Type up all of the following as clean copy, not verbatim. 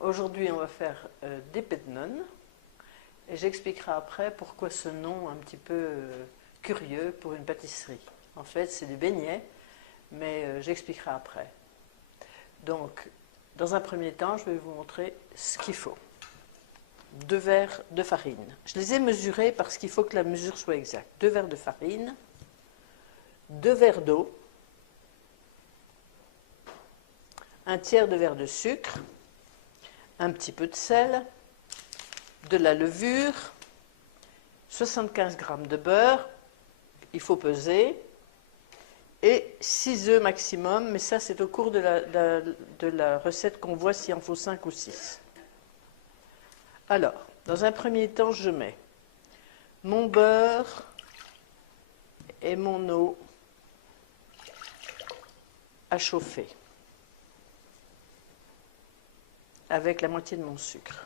Aujourd'hui, on va faire des pednones et j'expliquerai après pourquoi ce nom un petit peu curieux pour une pâtisserie. En fait, c'est des beignets, mais j'expliquerai après. Donc, dans un premier temps, je vais vous montrer ce qu'il faut. 2 verres de farine. Je les ai mesurés parce qu'il faut que la mesure soit exacte. 2 verres de farine, 2 verres d'eau, un tiers de verre de sucre, un petit peu de sel, de la levure, 75 g de beurre, il faut peser, et 6 œufs maximum, mais ça c'est au cours de la recette qu'on voit s'il en faut 5 ou 6. Alors, dans un premier temps, je mets mon beurre et mon eau à chauffer avec la moitié de mon sucre.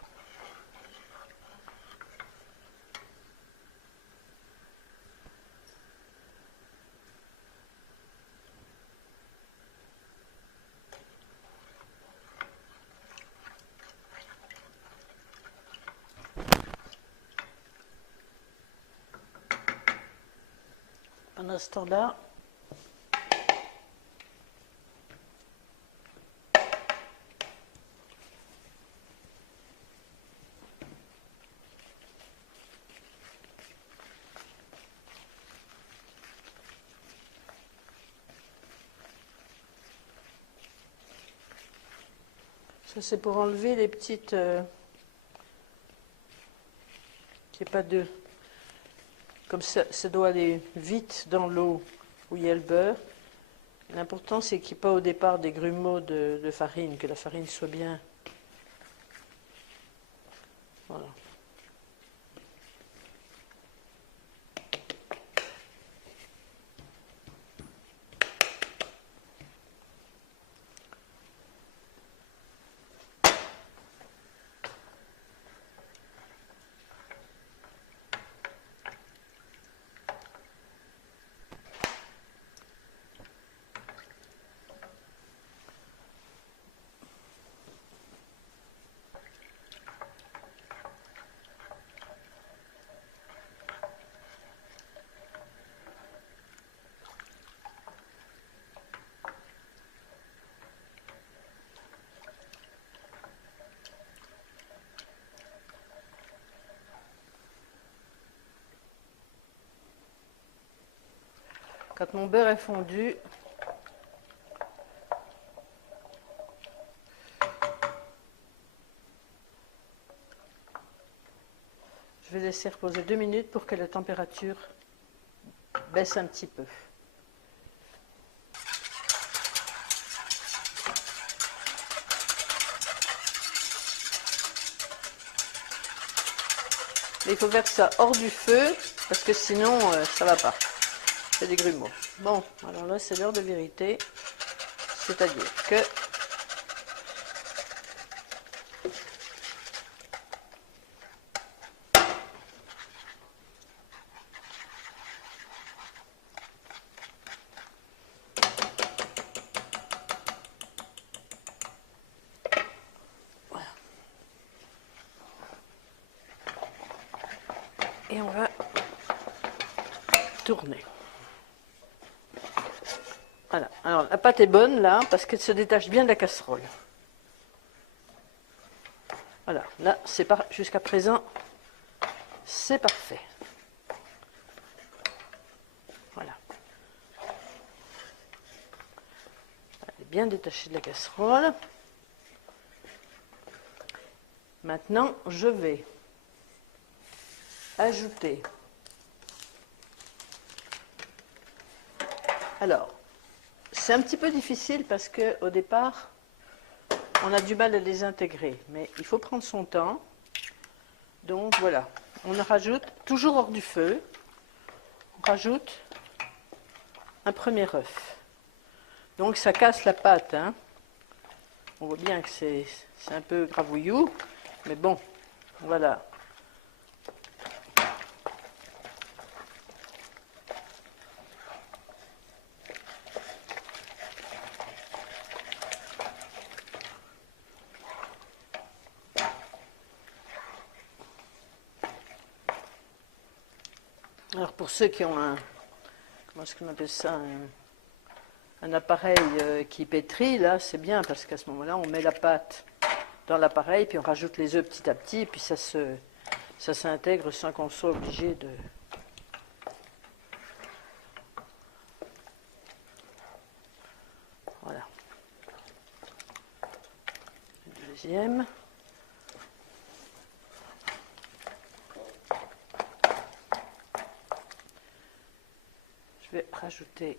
Pendant ce temps-là, ça c'est pour enlever les petites... qu'il n'y ait pas de... Comme ça doit aller vite dans l'eau où il y a le beurre. L'important c'est qu'il n'y ait pas au départ des grumeaux de farine, que la farine soit bien... Voilà. Quand mon beurre est fondu, je vais laisser reposer 2 minutes pour que la température baisse un petit peu. Mais il faut faire ça hors du feu, parce que sinon, ça ne va pas. C'est des grumeaux. Bon, alors là, c'est l'heure de vérité. C'est-à-dire que voilà. Et on va tourner. Voilà. Alors, la pâte est bonne, là, parce qu'elle se détache bien de la casserole. Voilà. Là, jusqu'à présent, c'est parfait. Voilà. Elle est bien détachée de la casserole. Maintenant, je vais ajouter... Alors, c'est un petit peu difficile parce qu'au départ, on a du mal à les intégrer. Mais il faut prendre son temps. Donc voilà, on rajoute, toujours hors du feu, on rajoute un premier œuf. Donc ça casse la pâte, hein. On voit bien que c'est un peu gravouillou, mais bon, voilà. Alors pour ceux qui ont comment est-ce qu'on appelle ça, un appareil qui pétrit, là c'est bien parce qu'à ce moment-là on met la pâte dans l'appareil puis on rajoute les œufs petit à petit et puis ça s'intègre sans qu'on soit obligé de... Voilà. Le deuxième. Je vais rajouter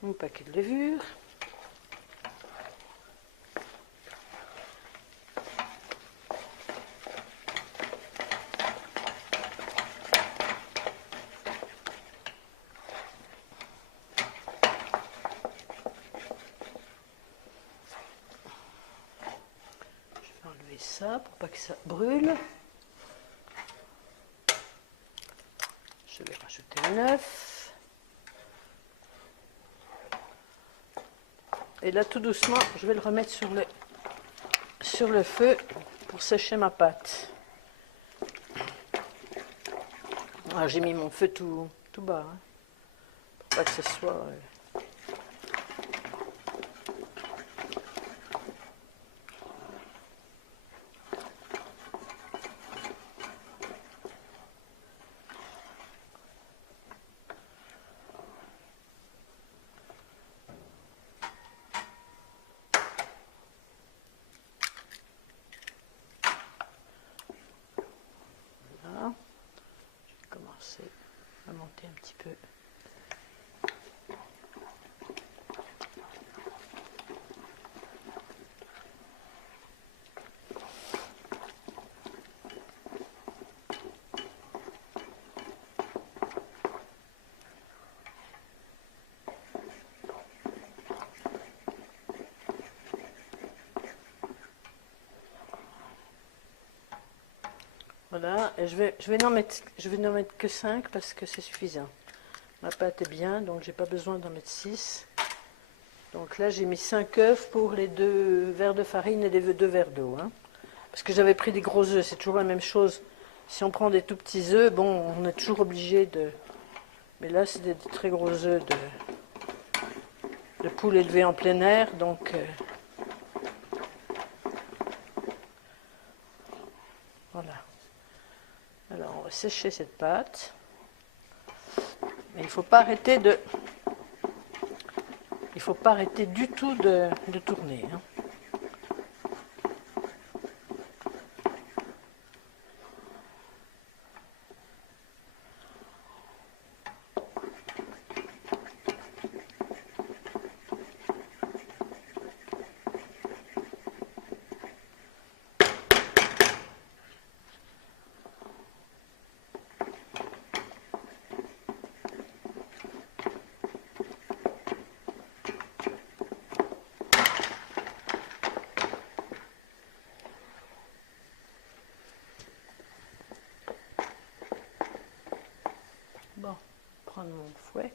mon paquet de levure. Je vais enlever ça pour pas que ça brûle. Je vais rajouter un œuf. Et là, tout doucement, je vais le remettre sur le feu pour sécher ma pâte. Ah, j'ai mis mon feu tout bas, hein, pour pas que ce soit... Voilà. Je vais commencer à monter un petit peu. Voilà, et je vais n'en mettre que 5 parce que c'est suffisant. Ma pâte est bien, donc j'ai pas besoin d'en mettre 6. Donc là, j'ai mis 5 œufs pour les 2 verres de farine et les 2 verres d'eau. Hein. Parce que j'avais pris des gros œufs, c'est toujours la même chose. Si on prend des tout petits œufs, bon, on est toujours obligé de... Mais là, c'est des très gros œufs de poule élevée en plein air, donc... Voilà. Alors, on va sécher cette pâte. Mais il ne faut pas arrêter de... Il ne faut pas arrêter du tout de tourner. Hein. Bon, prendre mon fouet.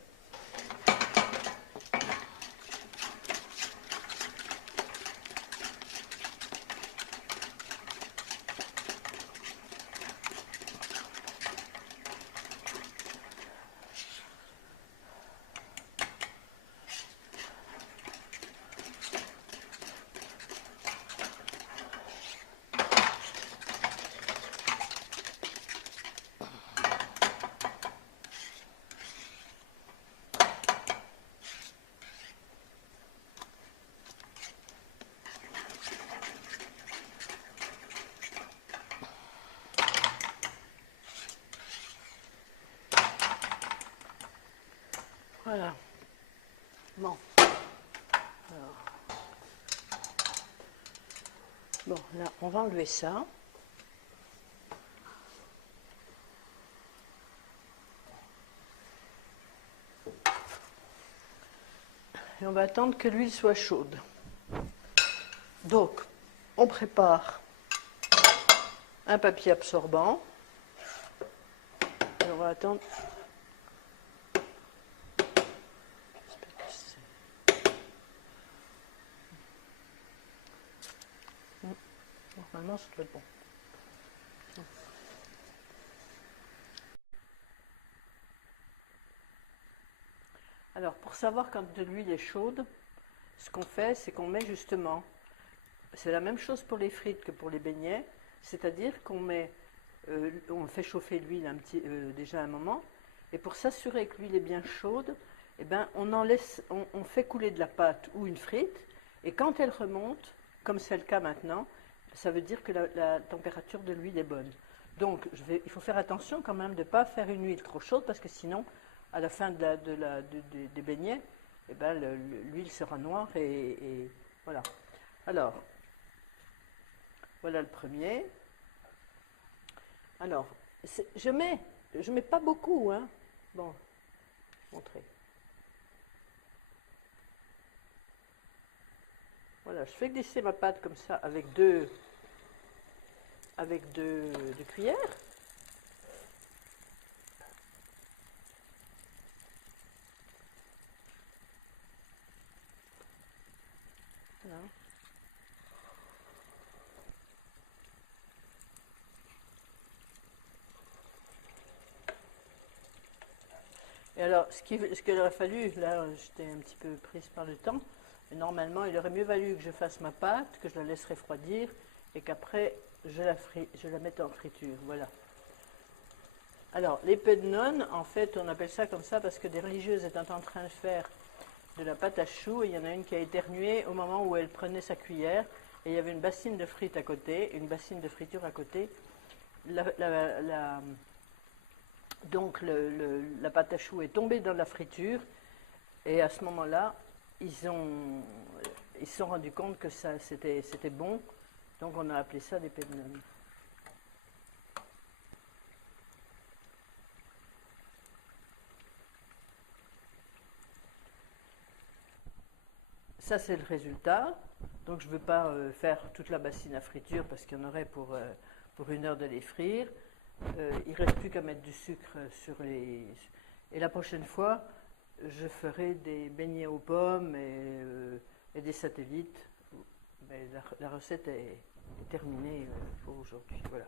Voilà. Bon. Alors. Bon, là, on va enlever ça. Et on va attendre que l'huile soit chaude. Donc, on prépare un papier absorbant. Et on va attendre... Normalement, ça doit être bon. Alors, pour savoir quand de l'huile est chaude, ce qu'on fait, c'est qu'on met justement, c'est la même chose pour les frites que pour les beignets, c'est-à-dire on fait chauffer l'huile déjà un moment, et pour s'assurer que l'huile est bien chaude, eh ben, on fait couler de la pâte ou une frite, et quand elle remonte, comme c'est le cas maintenant, ça veut dire que la température de l'huile est bonne. Donc, il faut faire attention quand même de ne pas faire une huile trop chaude, parce que sinon, à la fin des beignets, eh ben, l'huile sera noire et voilà. Alors, voilà le premier. Alors, je mets pas beaucoup, hein. Bon, montrer. Voilà, je fais glisser ma pâte comme ça avec deux cuillères. Voilà. Et alors, ce qu'il aurait fallu, là j'étais un petit peu prise par le temps, mais normalement il aurait mieux valu que je fasse ma pâte, que je la laisse refroidir et qu'après je la mette en friture. Voilà. Alors, l'épée de nonne, en fait, on appelle ça comme ça parce que des religieuses étaient en train de faire de la pâte à choux et il y en a une qui a éternué au moment où elle prenait sa cuillère et il y avait une bassine de frites à côté, une bassine de friture à côté. Donc la pâte à choux est tombée dans la friture et à ce moment-là, ils se sont rendus compte que c'était bon, donc on a appelé ça des pêdes nonnes. Ça c'est le résultat, donc je ne veux pas faire toute la bassine à friture parce qu'il y en aurait pour 1 heure de les frire. Il ne reste plus qu'à mettre du sucre sur les... Et la prochaine fois, je ferai des beignets aux pommes et des satellites. Mais la recette est terminée pour aujourd'hui. Voilà.